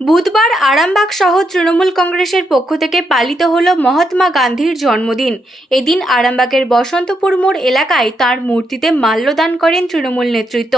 বুধবার আরামবাগ সহ তৃণমূল কংগ্রেসের পক্ষ থেকে পালিত হল মহাত্মা গান্ধীর জন্মদিন। এদিন আরামবাগের বসন্তপুর মোড় এলাকায় তার মূর্তিতে মাল্যদান করেন তৃণমূল নেতৃত্ব।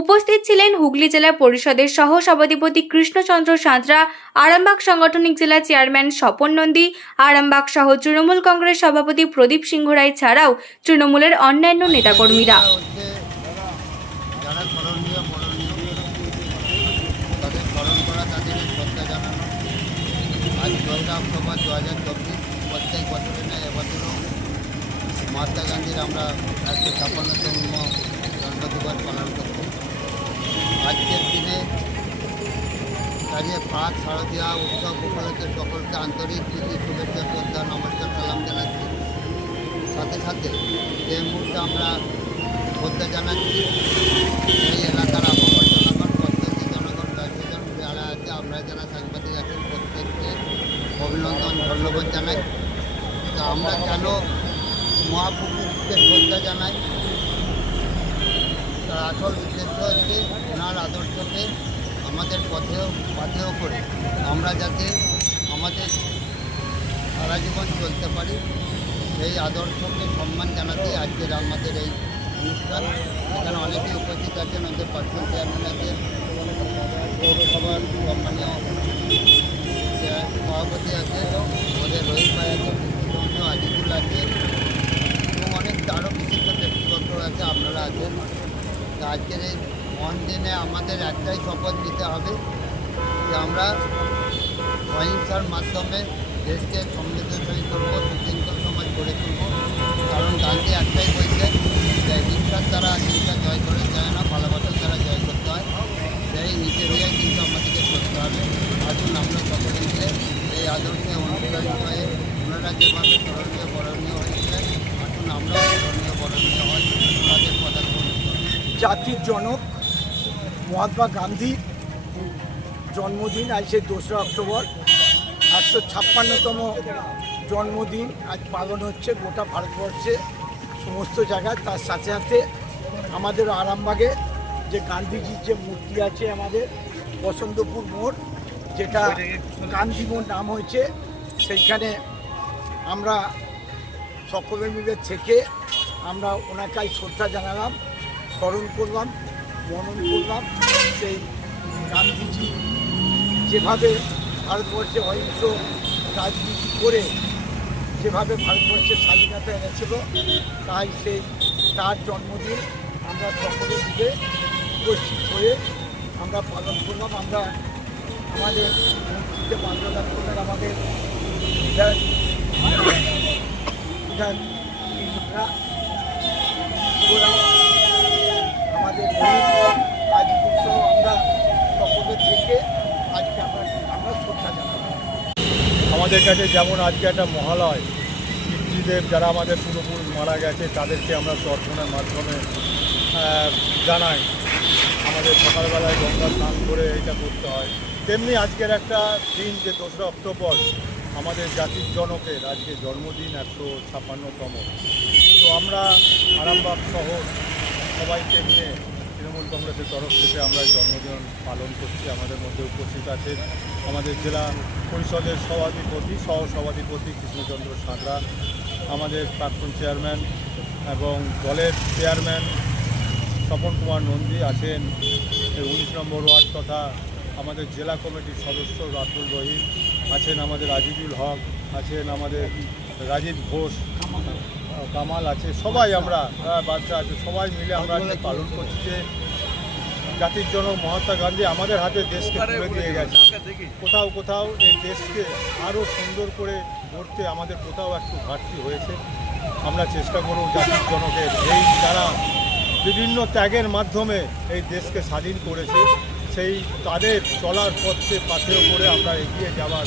উপস্থিত ছিলেন হুগলি জেলা পরিষদের সহ সভাধিপতি কৃষ্ণচন্দ্র সাঁতরা, আরামবাগ সাংগঠনিক জেলা চেয়ারম্যান স্বপন নন্দী, আরামবাগ সহ তৃণমূল কংগ্রেস সভাপতি প্রদীপ সিংহ রায় ছাড়াও তৃণমূলের অন্যান্য নেতাকর্মীরা। দোসরা অক্টোবর দু হাজার চব্বিশ প্রত্যেক বছরে নেয় এবছরও মহাত্মা গান্ধীর আমরা একশো ছাপ্পান্নতম জন্মদিবস পালন করছি আজকের দিনে কাজে পাক শারদীয়া উৎসব উপলক্ষে সকলকে আন্তরিক প্রীতি, শুভেচ্ছা, শ্রদ্ধা, নমস্কার, সালাম জানাচ্ছি। সাথে সাথে যে মুহূর্তে আমরা শ্রদ্ধা জানাচ্ছি এই এলাকার আবহাওয়ার জনগণ, প্রত্যেকটি জনগণ দর্শকজন যারা আছে, আমরা প্রত্যেককে অভিনন্দন ধন্যবাদ জানাই। তা আমরা কেন মহাপুরুষকে শ্রদ্ধা জানাই? তার আসল উদ্দেশ্য হচ্ছে ওনার আদর্শকে আমাদের পথেও পথেও করে। আমরা যাতে আমাদের সারা জীবন চলতে পারি। সেই আদর্শকে সম্মান জানাতে আজকের আমাদের এই অনুষ্ঠান। এখানে অনেকেই উপস্থিত আছেন, ওদের পার্সোনাল চেয়ারম্যান আছেন পৌরসভার সম্মানীয় চেয়ার- সভাপতি আছে ওদের রহিত ভাই আছে বিশিষ্ট আজিজুল আছে এবং অনেক আরও বিশিষ্ট ব্যক্তিগত আছে আপনারা আছেন তো আজকের এই মহান দিনে আমাদের একটাই শপথ নিতে হবে যে আমরা অহিংসার মাধ্যমে দেশকে সমৃদ্ধশালী করব, সুশৃঙ্খল সমাজ গড়ে তুলবো। কারণ গান্ধী একটাই বলছেন যে হিংসার দ্বারা হিংসা জয় করে যায় না, ভালোবাসার দ্বারা জয় করতে হয়। সেই নিজে হয়ে কিন্তু আমাদেরকে করতে হবে। আসুন আমরা সকলে মিলে এই আদর্শে অনুপ্রাণিত হয়ে ওনারা যেভাবে স্মরণীয় জাতির জনক মহাত্মা গান্ধীর জন্মদিন, আজ সেই দোসরা অক্টোবর। একশো ছাপ্পান্নতম জন্মদিন, আজ পালন হচ্ছে গোটা ভারতবর্ষে, সমস্ত জায়গায়। তার সাথে সাথে আমাদের আরামবাগে যে গান্ধীজির যে মূর্তি আছে আমাদের বসন্তপুর মোড়, যেটা গান্ধী মোড় নাম হয়েছে, সেইখানে আমরা সকলে মিলে থেকে আমরা ওনাকে শ্রদ্ধা জানালাম। স্মরণ করলাম মনন করলাম সেই গান্ধীজি যেভাবে ভারতবর্ষে অহিংস রাজনীতি করে যেভাবে ভারতবর্ষের স্বাধীনতা এনেছিল তাই সেই তার জন্মদিন আমরা সকলে মিলে উপস্থিত হয়ে আমরা পালন করলাম আমরা আমাদের মূর্তিতে মাল্যদান করলেন আমাদের বিধায়ক বিধায়ক আমরা আমাদের আমরা সকলে থেকে আজকে আমরা আমাদের কাছে যেমন আজকে একটা মহালয়, পিতৃদেব যারা আমাদের পুরোপুরি মারা গেছে, তাদেরকে আমরা প্রার্থনার মাধ্যমে জানাই। আমাদের সকালবেলায় গঙ্গা স্নান করে এটা করতে হয়। তেমনি আজকের একটা দিন যে দোসরা অক্টোবর, আমাদের জাতির জনকের আজকে জন্মদিন একশো ছাপ্পান্নতম। তো আমরা আরামবাগ শহর সবাইকে নিয়ে তৃণমূল কংগ্রেসের তরফ থেকে আমরা জন্মদিন পালন করছি। আমাদের মধ্যে উপস্থিত আছেন আমাদের জেলা পরিষদের সভাধিপতি সহ সভাধিপতি কৃষ্ণচন্দ্র সাঁতরা, আমাদের প্রাক্তন চেয়ারম্যান এবং দলের চেয়ারম্যান স্বপন কুমার নন্দী আছেন। উনিশ নম্বর ওয়ার্ড তথা আমাদের জেলা কমিটির সদস্য রাতুল রহিম আছেন, আমাদের আজিজুল হক আছেন, আমাদের রাজীব ঘোষ কামাল আছে। সবাই আমরা আহ, বাচ্চা আছে সবাই মিলে আমরা পালন করছি যে জাতির জনক মহাত্মা গান্ধী আমাদের হাতে দেশকে তুলে দিয়ে গেছে। কোথাও কোথাও এই দেশকে আরও সুন্দর করে গড়তে আমাদের কোথাও একটু ঘাটতি হয়েছে। আমরা চেষ্টা করব জাতির জনকের। এই যারা বিভিন্ন ত্যাগের মাধ্যমে এই দেশকে স্বাধীন করেছে। সেই তাদের চলার পথকে পাথেও করে আমরা এগিয়ে যাওয়ার